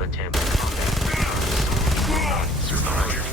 Attempt combat. Survive.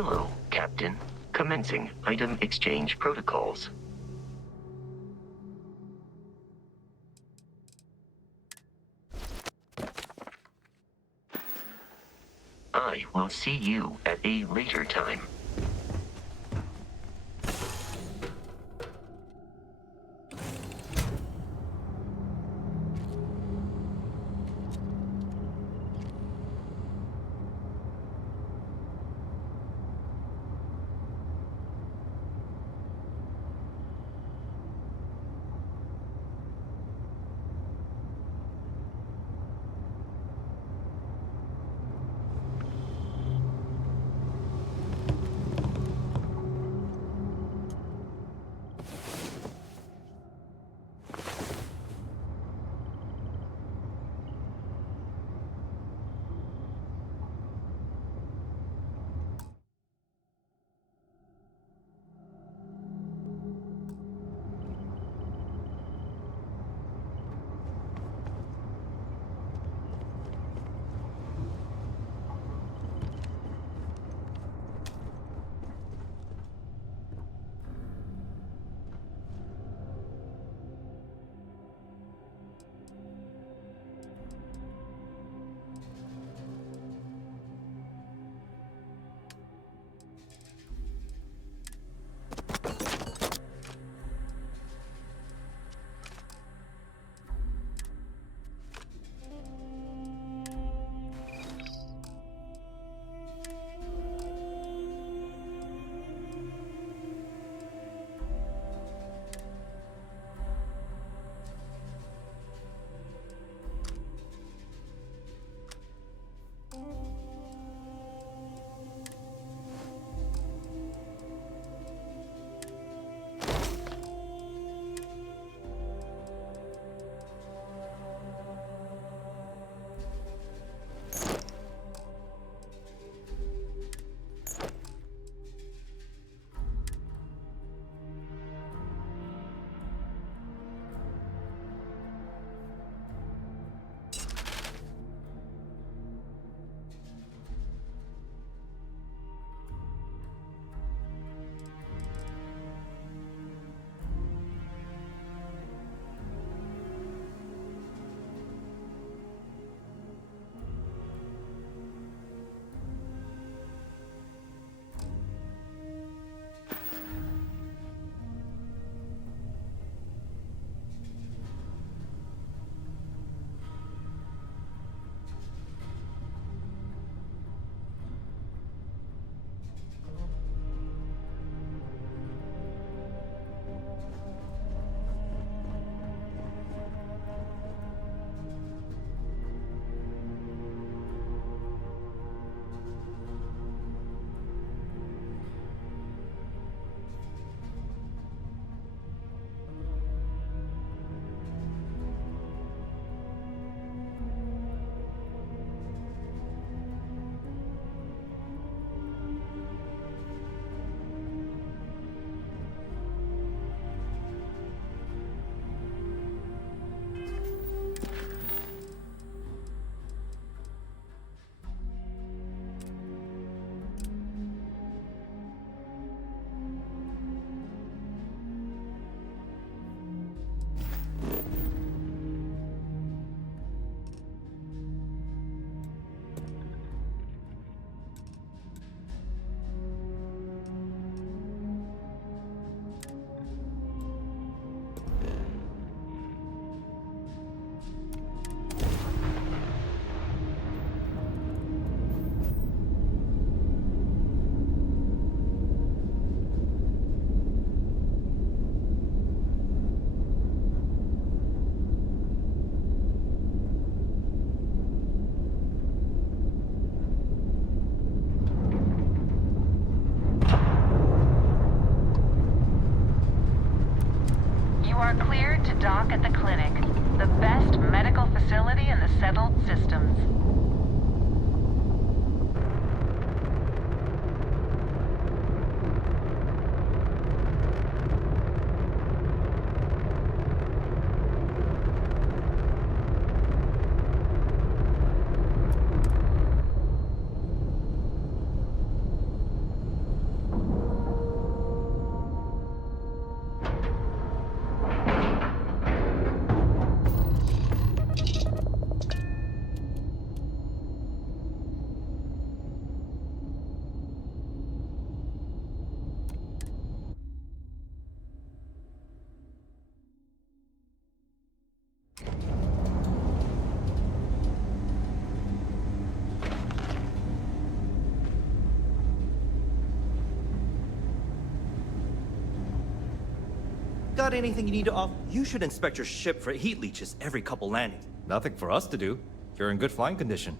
Hello, Captain. Commencing item exchange protocols. I will see you at a later time. are cleared to dock at the clinic, the best medical facility in the settled systems. Got anything you need to off? You should inspect your ship for heat leeches every couple landings. Nothing for us to do. You're in good flying condition.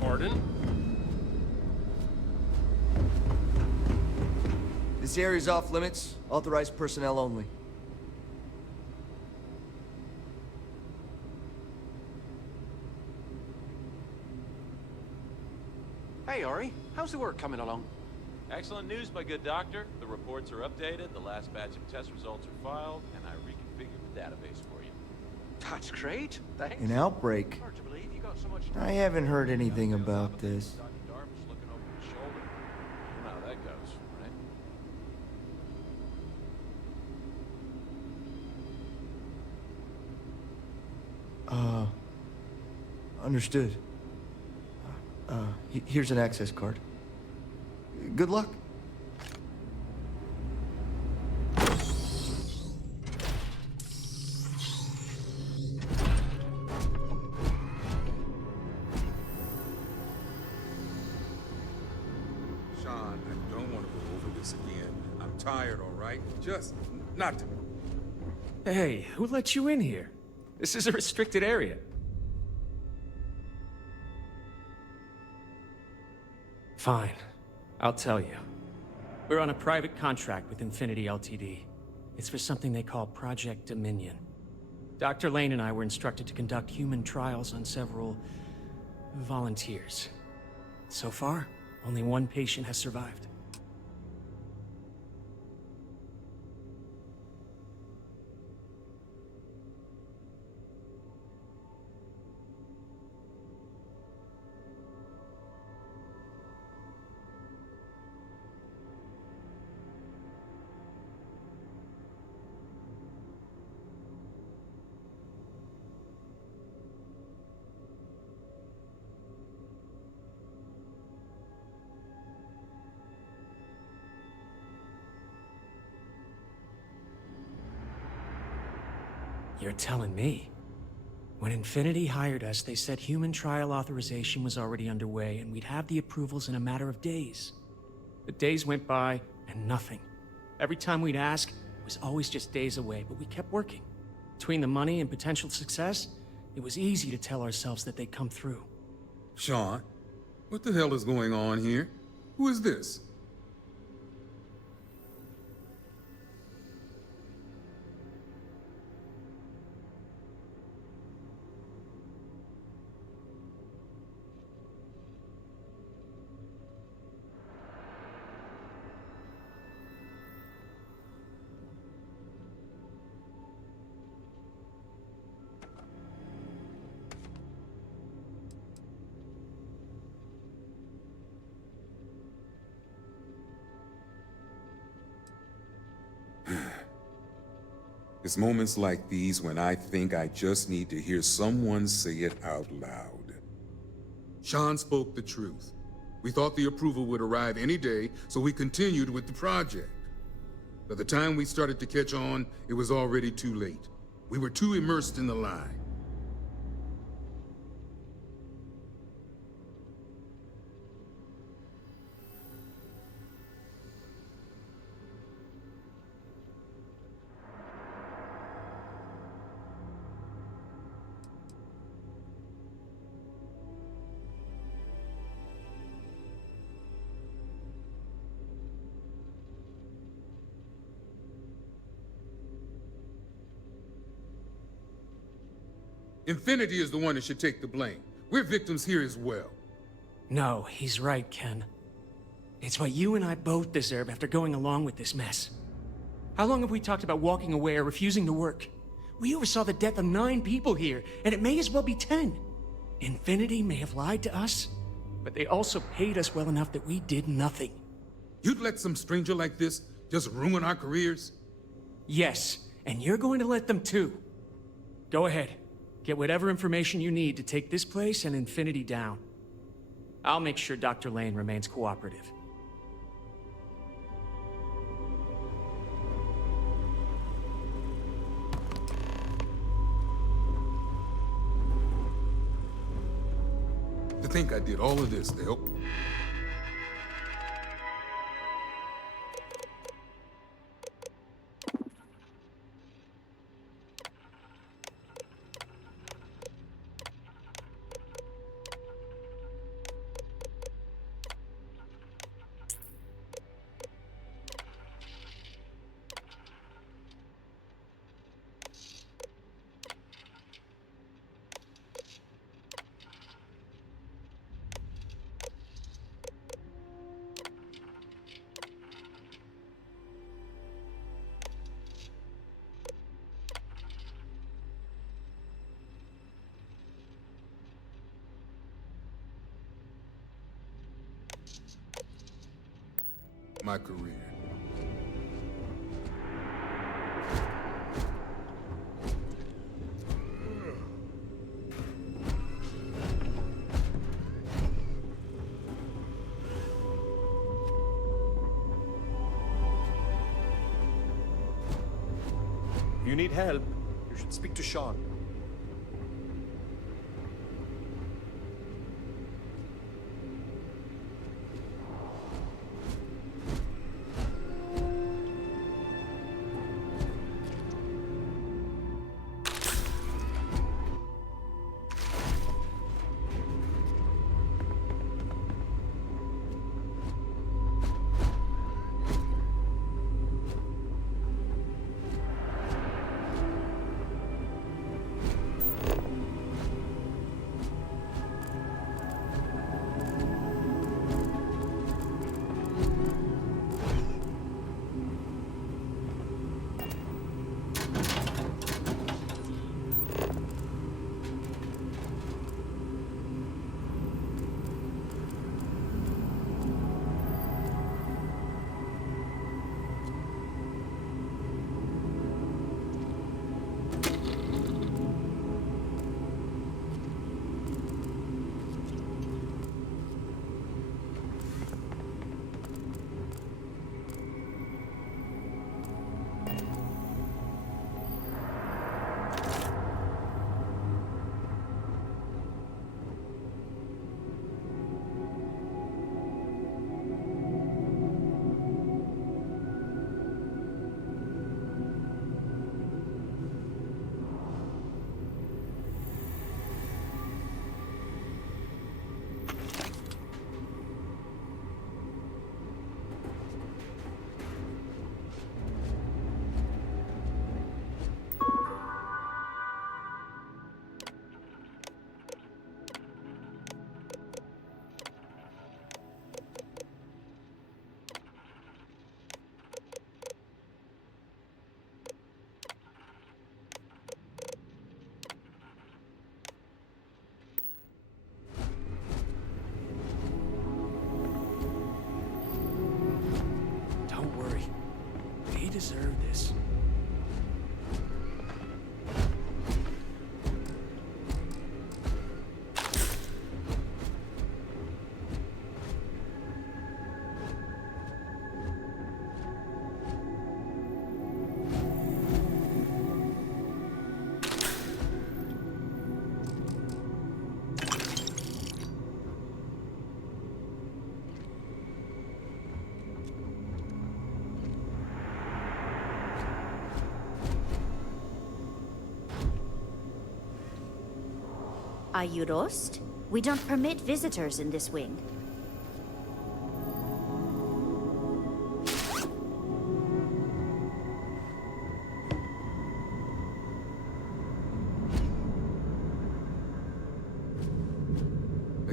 Pardon? This area's off limits. Authorized personnel only. Hey, Ari. How's the work coming along? Excellent news, my good doctor. The reports are updated, the last batch of test results are filed, and I reconfigured the database for you. That's great. Thanks. An outbreak? Hard to believe you got so much I haven't heard anything about this. Dr. Darvish looking over his shoulder. You know how that goes, right? Understood. Here's an access card. Good luck. Sean, I don't want to go over this again. I'm tired, all right? Just not to. Hey, who let you in here? This is a restricted area. Fine. I'll tell you. We're on a private contract with Infinity Ltd. It's for something they call Project Dominion. Dr. Lane and I were instructed to conduct human trials on several volunteers. So far, only one patient has survived. You're telling me? When Infinity hired us, they said human trial authorization was already underway and we'd have the approvals in a matter of days. The days went by and nothing. Every time we'd ask, it was always just days away, but we kept working. Between the money and potential success, it was easy to tell ourselves that they'd come through. Sean, what the hell is going on here? Who is this? It's moments like these when I think I just need to hear someone say it out loud. Sean spoke the truth. We thought the approval would arrive any day, so we continued with the project. By the time we started to catch on, it was already too late. We were too immersed in the lie. Infinity is the one that should take the blame. We're victims here as well. No, he's right, Ken. It's what you and I both deserve after going along with this mess. How long have we talked about walking away or refusing to work? We oversaw the death of 9 people here, and it may as well be 10. Infinity may have lied to us, but they also paid us well enough that we did nothing. You'd let some stranger like this just ruin our careers? Yes, and you're going to let them too. Go ahead. Get whatever information you need to take this place and Infinity down. I'll make sure Dr. Lane remains cooperative. To think I did all of this to help. My career. If you need help, you should speak to Sean. deserve this. Are you lost? We don't permit visitors in this wing.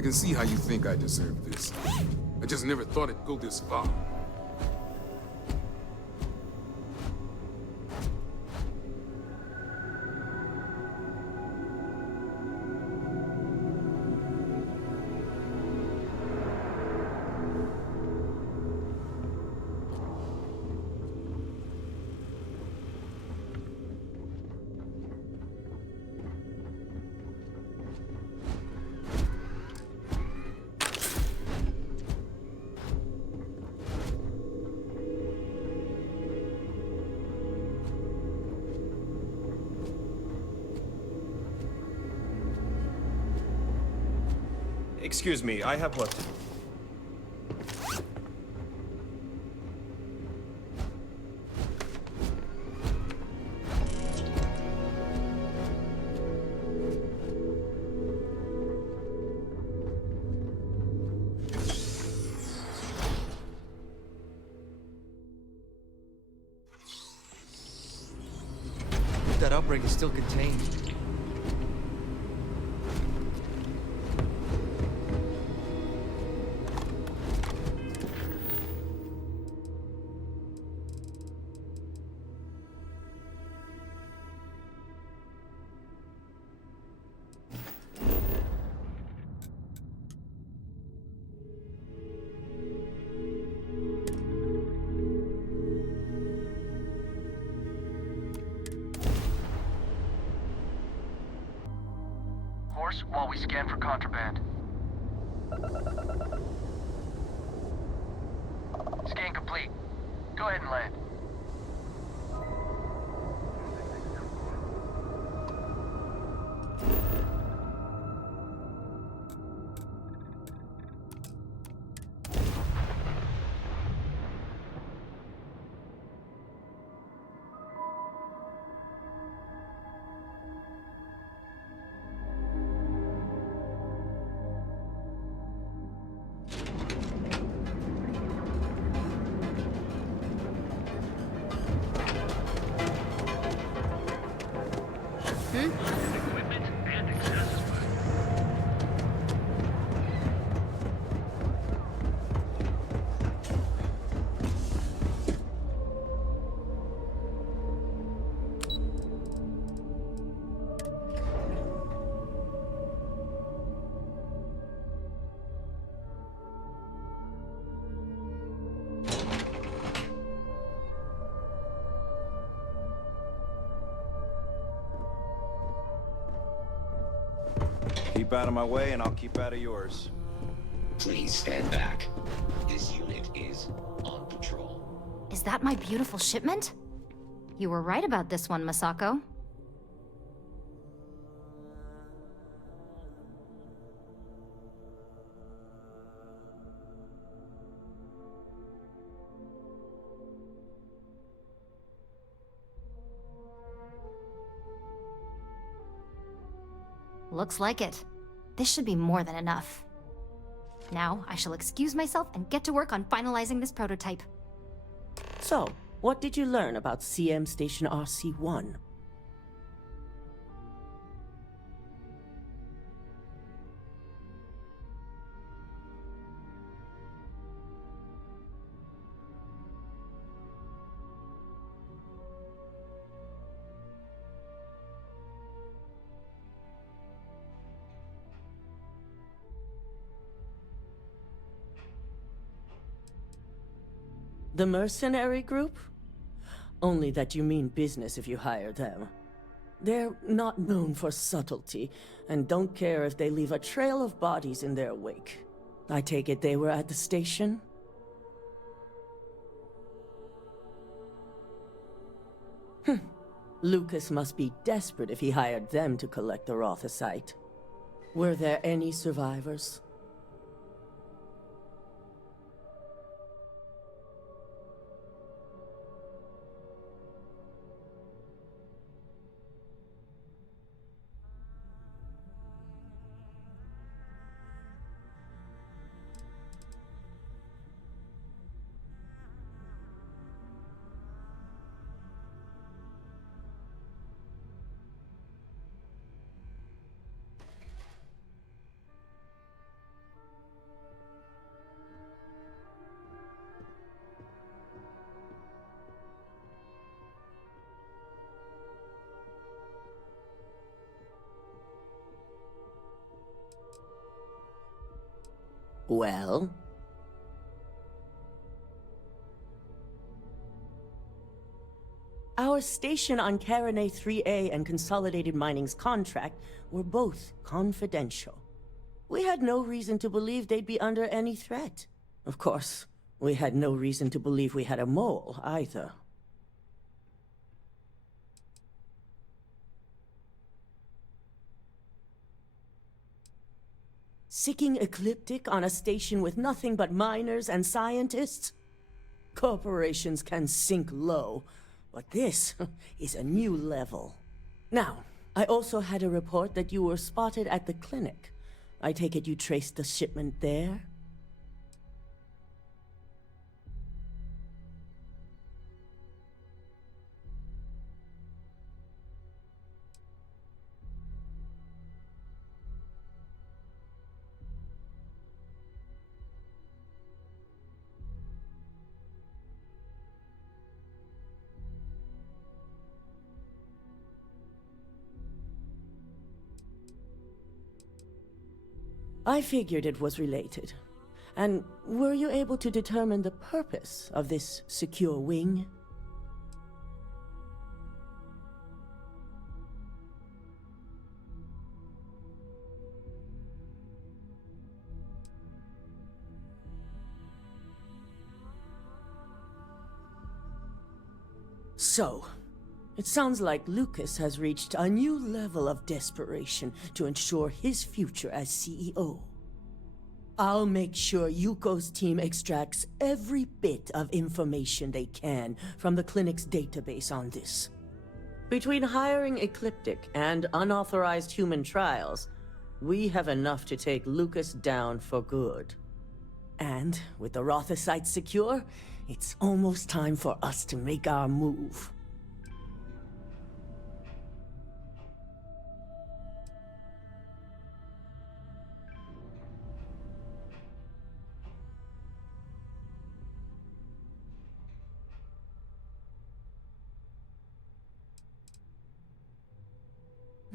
can see how you think I deserve this. I just never thought it'd go this far. Excuse me, I have work to do. That outbreak is still contained. While we scan for contraband. Scan complete. Go ahead and land. Keep out of my way and I'll keep out of yours. Please stand back. This unit is on patrol. Is that my beautiful shipment? You were right about this one, Masako. Looks like it. This should be more than enough. Now, I shall excuse myself and get to work on finalizing this prototype. So, what did you learn about CM Station RC-1? The mercenary group? Only that you mean business if you hire them. They're not known for subtlety, and don't care if they leave a trail of bodies in their wake. I take it they were at the station? Lucas must be desperate if he hired them to collect the Rothicite. Were there any survivors? Well? Our station on Carinae 3A and Consolidated Mining's contract were both confidential. We had no reason to believe they'd be under any threat. Of course, we had no reason to believe we had a mole, either. Sicking ecliptic on a station with nothing but miners and scientists? Corporations can sink low, but this is a new level. Now, I also had a report that you were spotted at the clinic. I take it you traced the shipment there? I figured it was related. And were you able to determine the purpose of this secure wing? So, it sounds like Lucas has reached a new level of desperation to ensure his future as CEO. I'll make sure Yuko's team extracts every bit of information they can from the clinic's database on this. Between hiring Ecliptic and unauthorized human trials, we have enough to take Lucas down for good. And with the Rothocytes secure, it's almost time for us to make our move.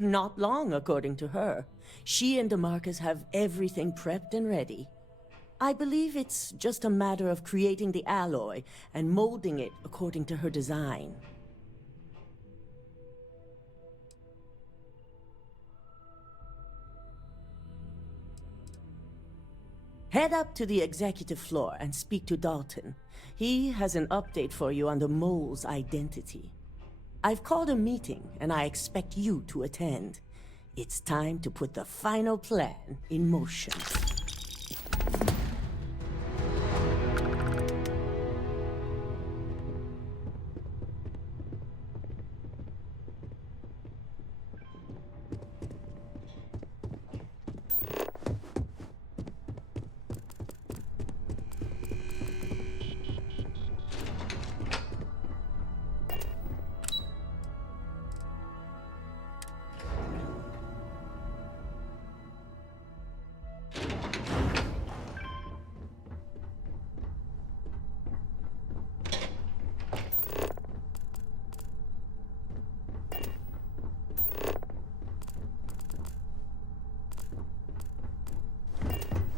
Not long, according to her. She and DeMarcus have everything prepped and ready. I believe it's just a matter of creating the alloy and molding it according to her design. Head up to the executive floor and speak to Dalton. He has an update for you on the mole's identity. I've called a meeting, and I expect you to attend. It's time to put the final plan in motion.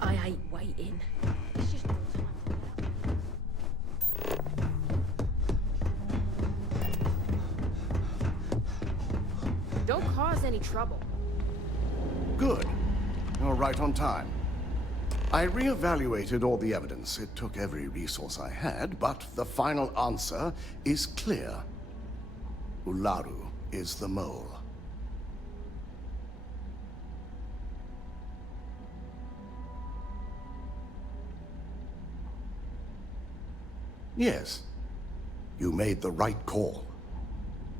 I hate waiting. It's just no time. Don't cause any trouble. Good. You're right on time. I re-evaluated all the evidence. It took every resource I had, but the final answer is clear. Ularu is the mole. Yes, you made the right call.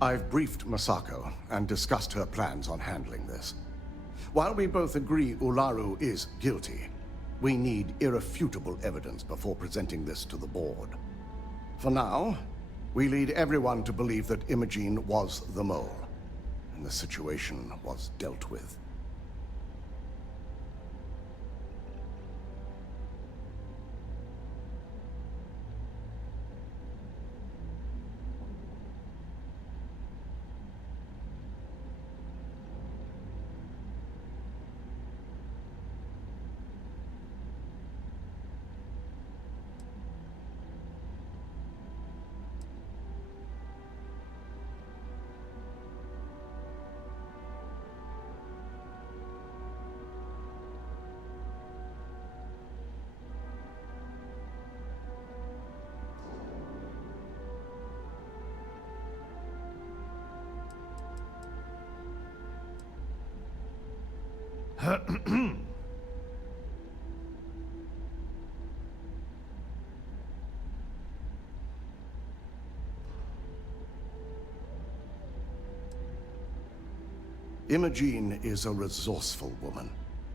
I've briefed Masako and discussed her plans on handling this. While we both agree Ularu is guilty, we need irrefutable evidence before presenting this to the board. For now, we lead everyone to believe that Imogene was the mole, and the situation was dealt with. Imogen is a resourceful woman.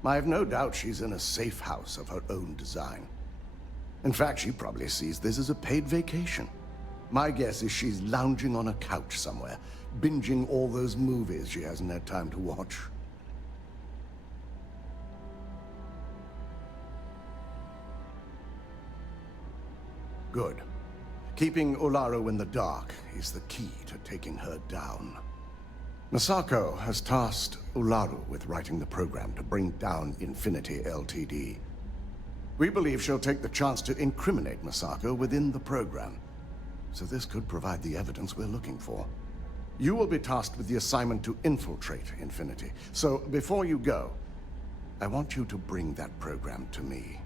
I have no doubt she's in a safe house of her own design. In fact, she probably sees this as a paid vacation. My guess is she's lounging on a couch somewhere, binging all those movies she hasn't had time to watch. Good. Keeping Ularu in the dark is the key to taking her down. Masako has tasked Ularu with writing the program to bring down Infinity Ltd. We believe she'll take the chance to incriminate Masako within the program, so this could provide the evidence we're looking for. You will be tasked with the assignment to infiltrate Infinity, so before you go, I want you to bring that program to me.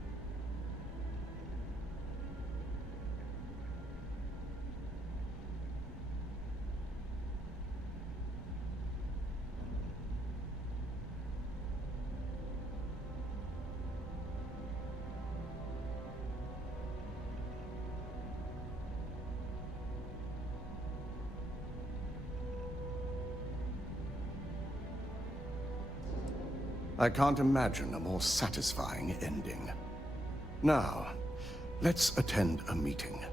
I can't imagine a more satisfying ending. Now, let's attend a meeting.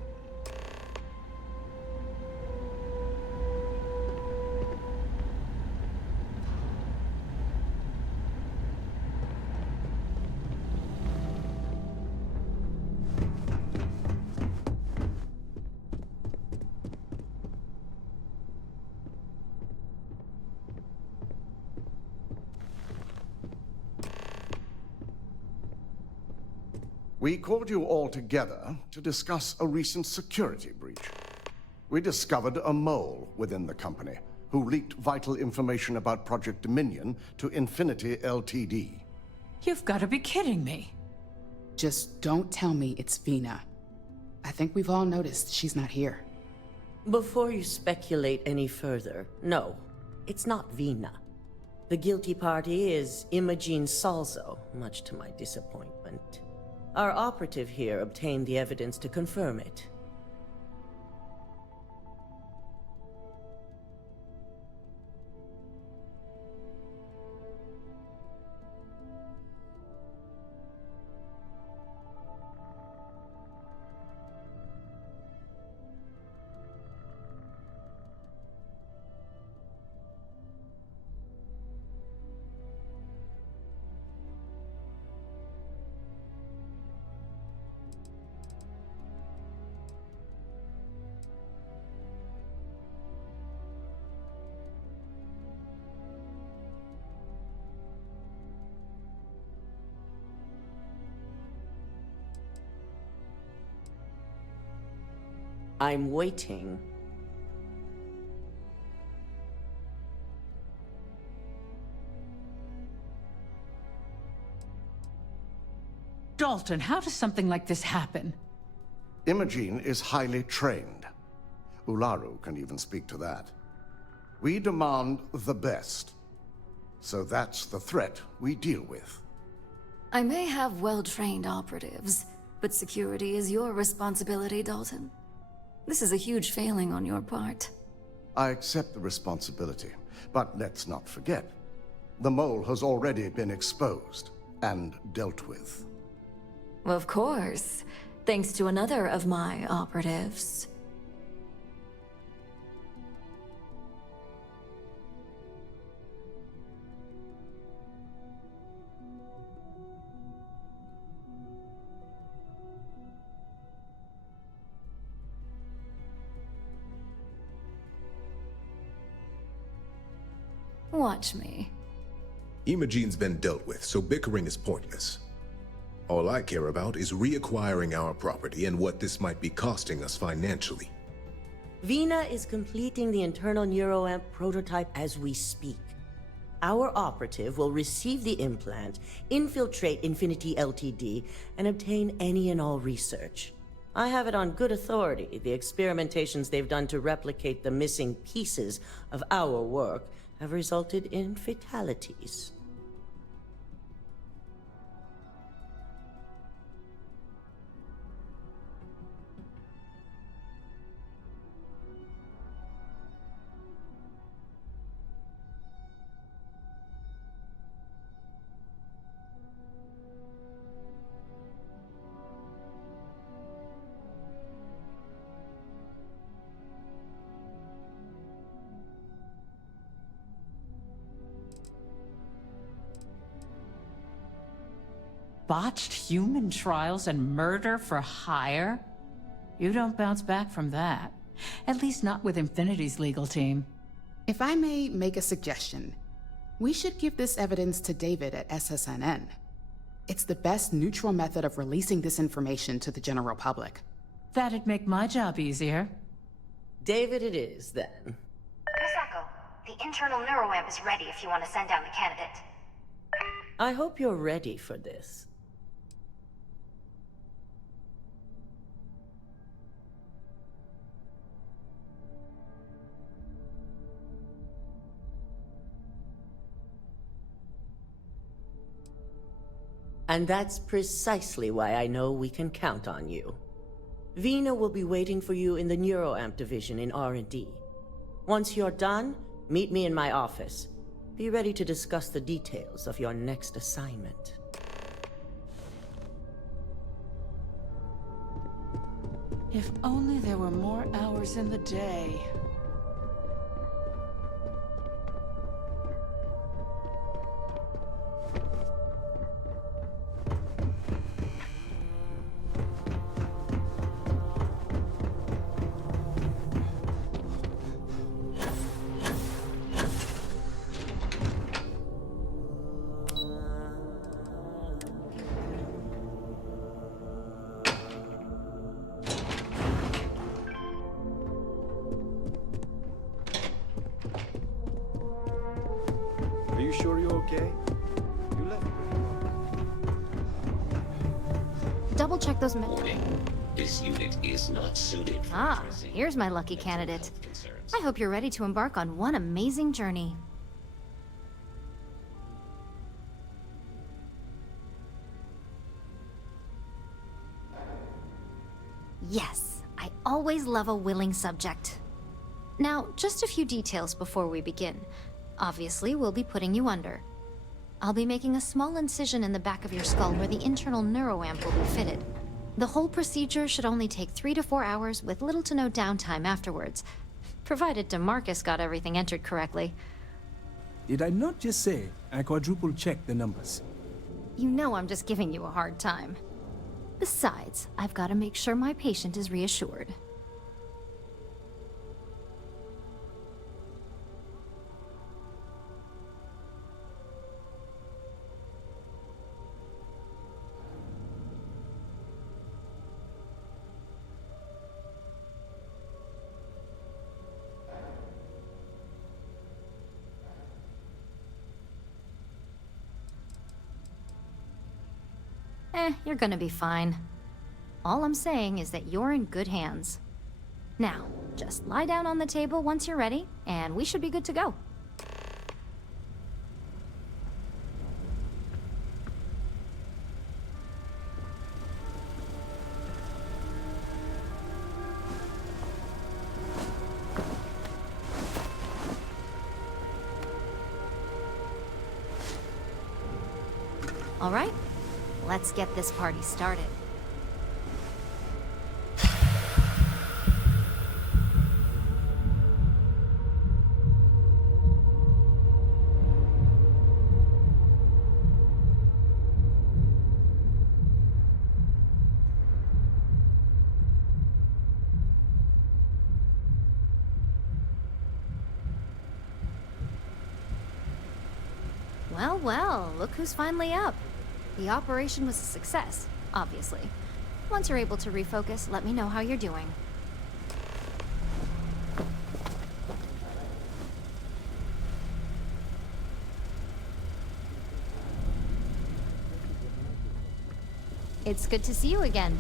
We called you all together to discuss a recent security breach. We discovered a mole within the company who leaked vital information about Project Dominion to Infinity Ltd. You've got to be kidding me. Just don't tell me it's Vina. I think we've all noticed she's not here. Before you speculate any further, no, it's not Vina. The guilty party is Imogen Salzo, much to my disappointment. Our operative here obtained the evidence to confirm it. I'm waiting. Dalton, how does something like this happen? Imogen is highly trained. Ularu can even speak to that. We demand the best. So that's the threat we deal with. I may have well-trained operatives, but security is your responsibility, Dalton. This is a huge failing on your part. I accept the responsibility, but let's not forget, the mole has already been exposed and dealt with. Of course, thanks to another of my operatives. Watch me. Imogen's been dealt with, so bickering is pointless. All I care about is reacquiring our property and what this might be costing us financially. Vina is completing the internal neuroamp prototype as we speak. Our operative will receive the implant, infiltrate Infinity Ltd, and obtain any and all research. I have it on good authority. The experimentations they've done to replicate the missing pieces of our work have resulted in fatalities. botched human trials and murder for hire? You don't bounce back from that. At least not with Infinity's legal team. If I may make a suggestion, we should give this evidence to David at SSNN. It's the best neutral method of releasing this information to the general public. That'd make my job easier. David it is, then. Misako, the internal neuroamp is ready if you want to send down the candidate. I hope you're ready for this. And that's precisely why I know we can count on you. Vina will be waiting for you in the Neuroamp division in R&D. Once you're done, meet me in my office. Be ready to discuss the details of your next assignment. If only there were more hours in the day. Are you sure you're okay? You left Double check those Warning. This unit is not suited for addressing here's my lucky candidate. concerns. I hope you're ready to embark on one amazing journey. Yes, I always love a willing subject. Now, just a few details before we begin. Obviously, we'll be putting you under. I'll be making a small incision in the back of your skull where the internal neuroamp will be fitted. The whole procedure should only take 3 to 4 hours with little to no downtime afterwards, provided DeMarcus got everything entered correctly. Did I not just say I quadruple checked the numbers? You know I'm just giving you a hard time. Besides, I've got to make sure my patient is reassured. You're gonna be fine. All I'm saying is that you're in good hands. Now, just lie down on the table once you're ready, and we should be good to go. All right, let's get this party started. Well, well, look who's finally up. The operation was a success, obviously. Once you're able to refocus, let me know how you're doing. It's good to see you again.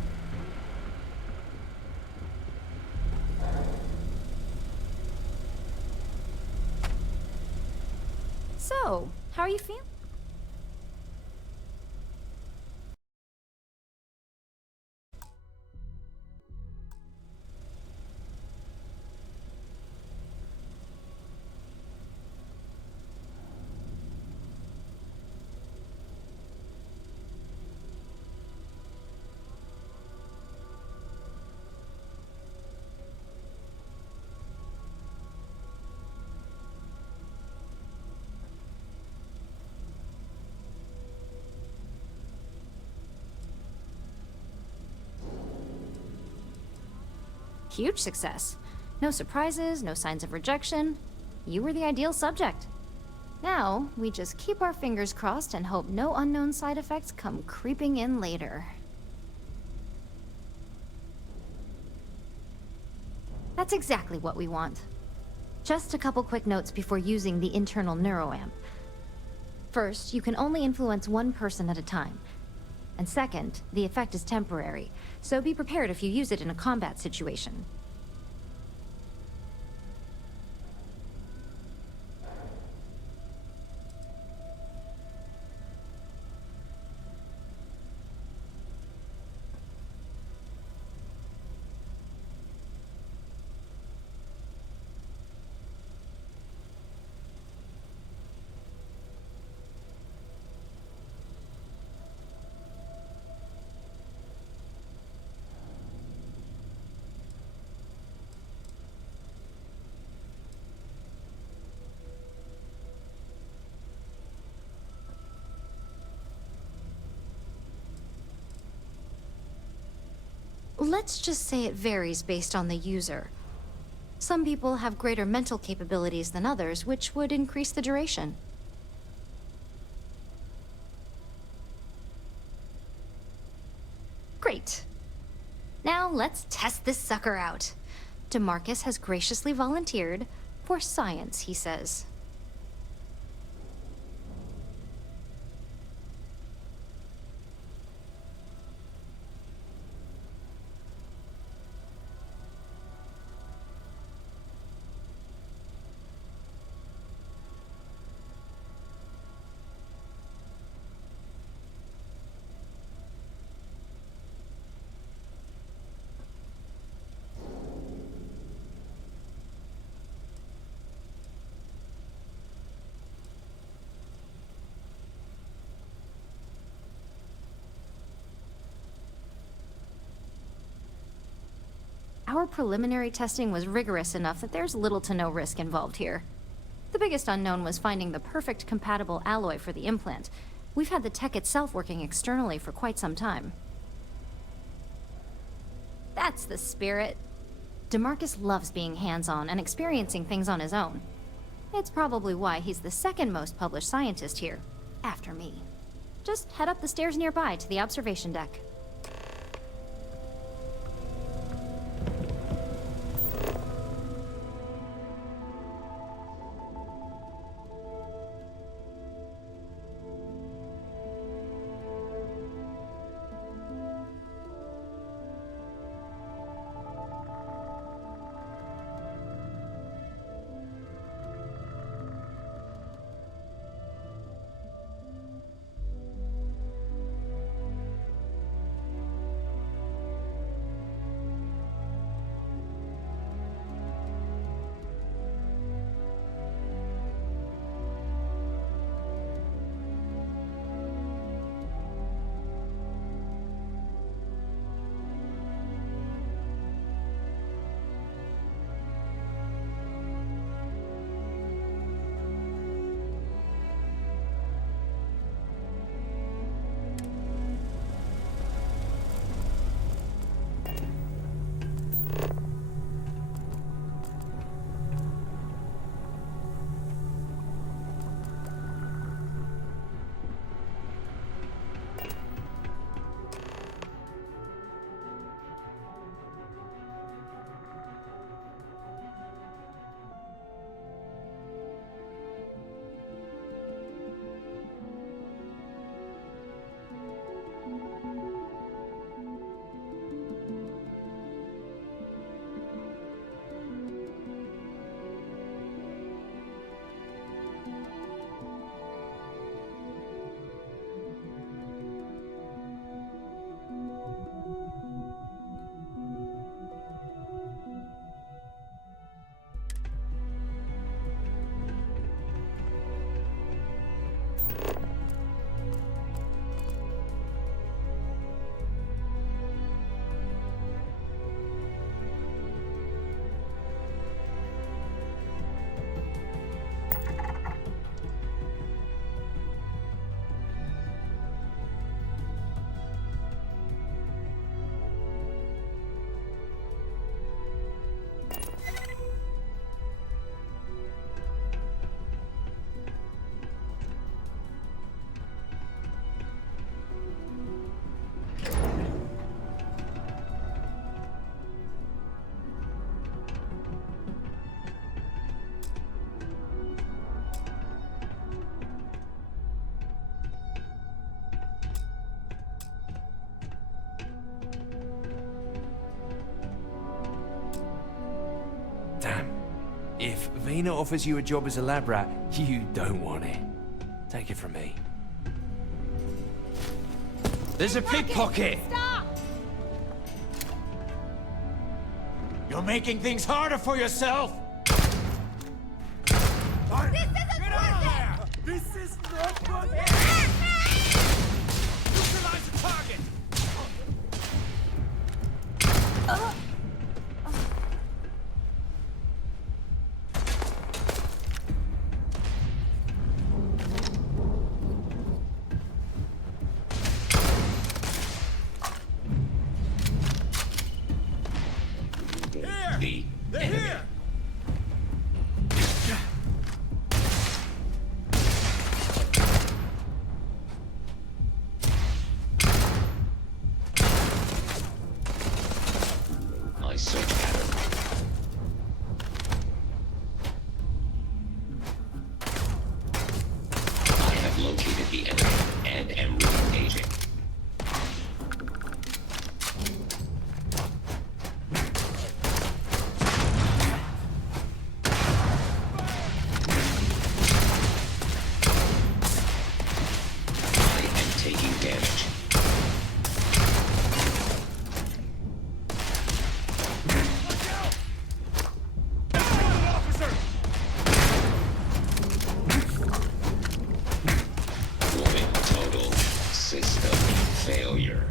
So, how are you feeling? Huge success. No surprises, no signs of rejection. You were the ideal subject. Now, we just keep our fingers crossed and hope no unknown side effects come creeping in later. That's exactly what we want. Just a couple quick notes before using the internal neuroamp. First, you can only influence one person at a time. And second, the effect is temporary, so be prepared if you use it in a combat situation. Let's just say it varies based on the user. Some people have greater mental capabilities than others, which would increase the duration. Great. Now let's test this sucker out. DeMarcus has graciously volunteered for science, he says. Our preliminary testing was rigorous enough that there's little to no risk involved here. The biggest unknown was finding the perfect compatible alloy for the implant. We've had the tech itself working externally for quite some time. That's the spirit. DeMarcus loves being hands-on and experiencing things on his own. It's probably why he's the second most published scientist here, after me. Just head up the stairs nearby to the observation deck. Vena offers you a job as a lab rat, you don't want it. Take it from me. There's a pickpocket! Stop! You're making things harder for yourself! This isn't worth it! This is not what... Neutralize the target! The enemy. My search pattern. I have located the enemy and am re-engaging. Taking damage. Warning, total system failure.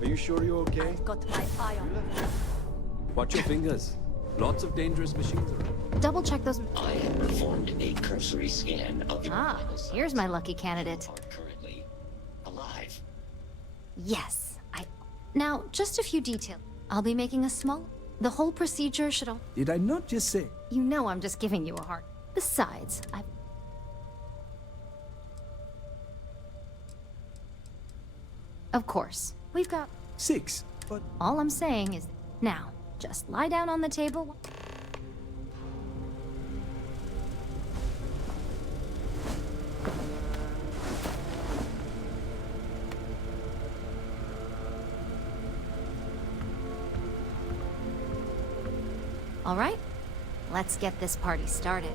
Are you sure you're okay? I've got my eye on them. Watch your fingers. Lots of dangerous machines around. Double check those. I have performed a cursory scan of your Ah, vital signs. here's my lucky candidate. Are currently alive. Yes, Now, just a few details. I'll be making a small... The whole procedure should... Did I not just say? You know I'm just giving you a hard... Besides, Of course, we've got... 6, but... All I'm saying is... Now, just lie down on the table... All right, let's get this party started.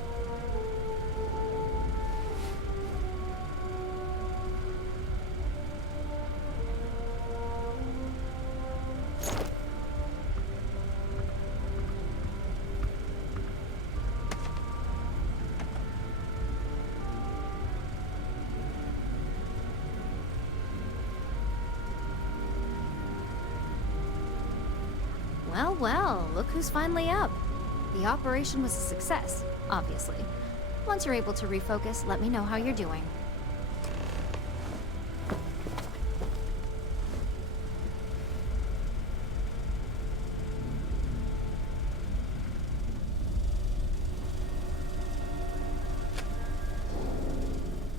Well, look who's finally up. The operation was a success, obviously. Once you're able to refocus, let me know how you're doing.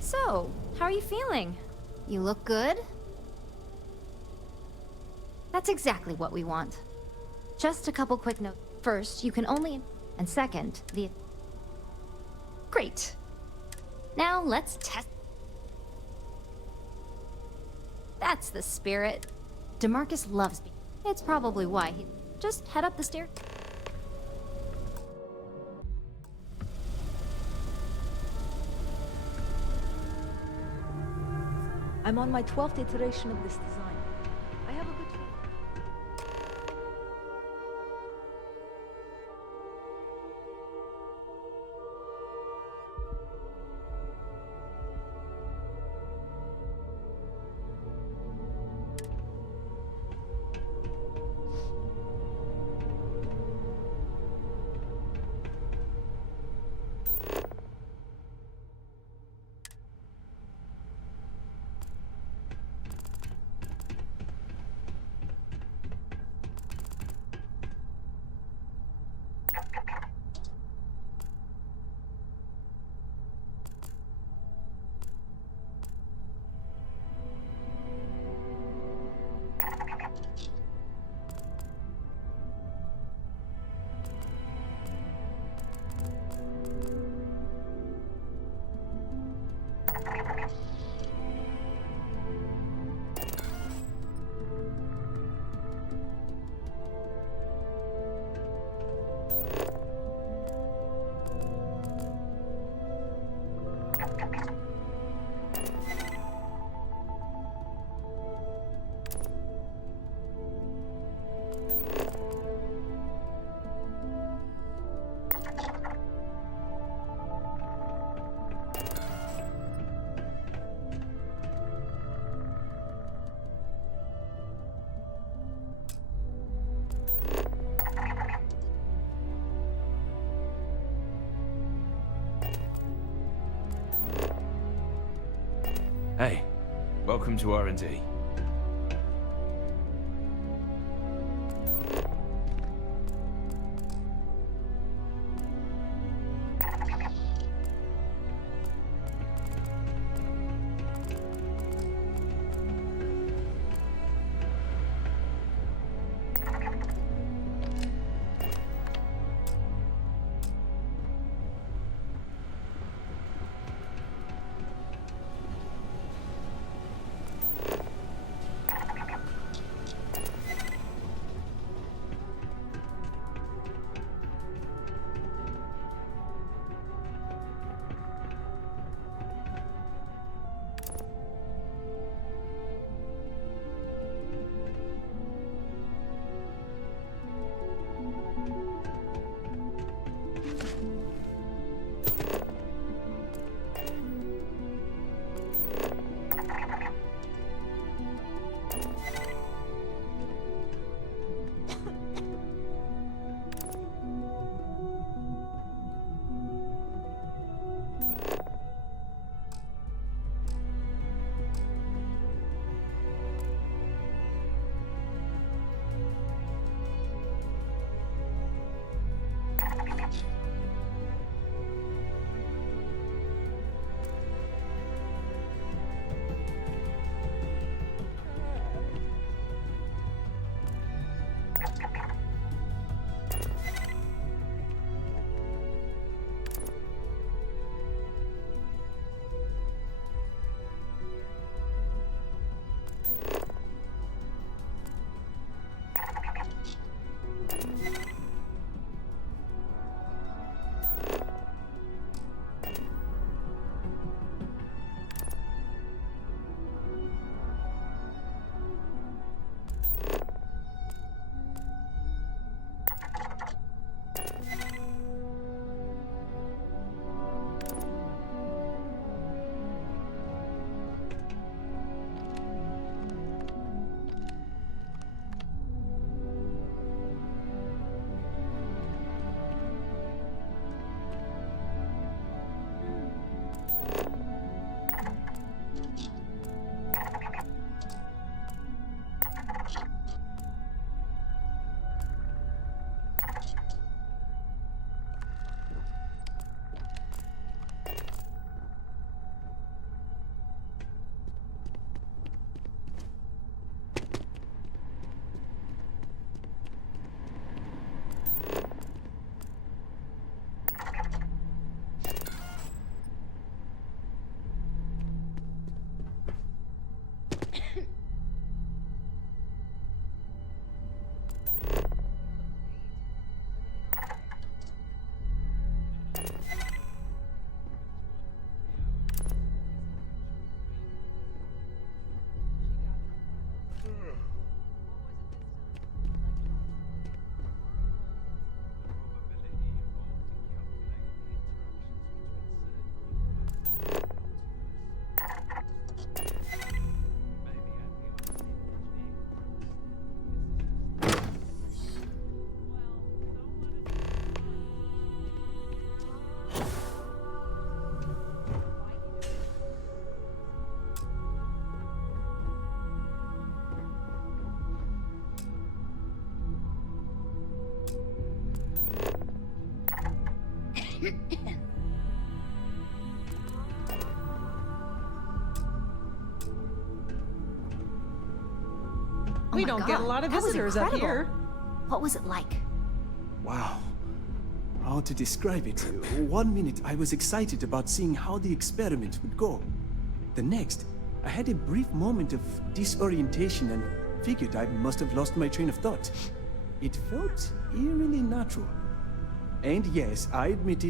So, how are you feeling? You look good? That's exactly what we want. Just a couple quick notes. First, you can only... And second, the... Great. Now, let's test... That's the spirit. DeMarcus loves me. It's probably why he... Just head up the stairs. I'm on my 12th iteration of this design. I have a good... Hey, welcome to R&D. We don't get a lot of visitors up here. What was it like? Wow. How to describe it? 1 minute I was excited about seeing how the experiment would go. The next, I had a brief moment of disorientation and figured I must have lost my train of thought. It felt eerily natural. And yes, I admit it,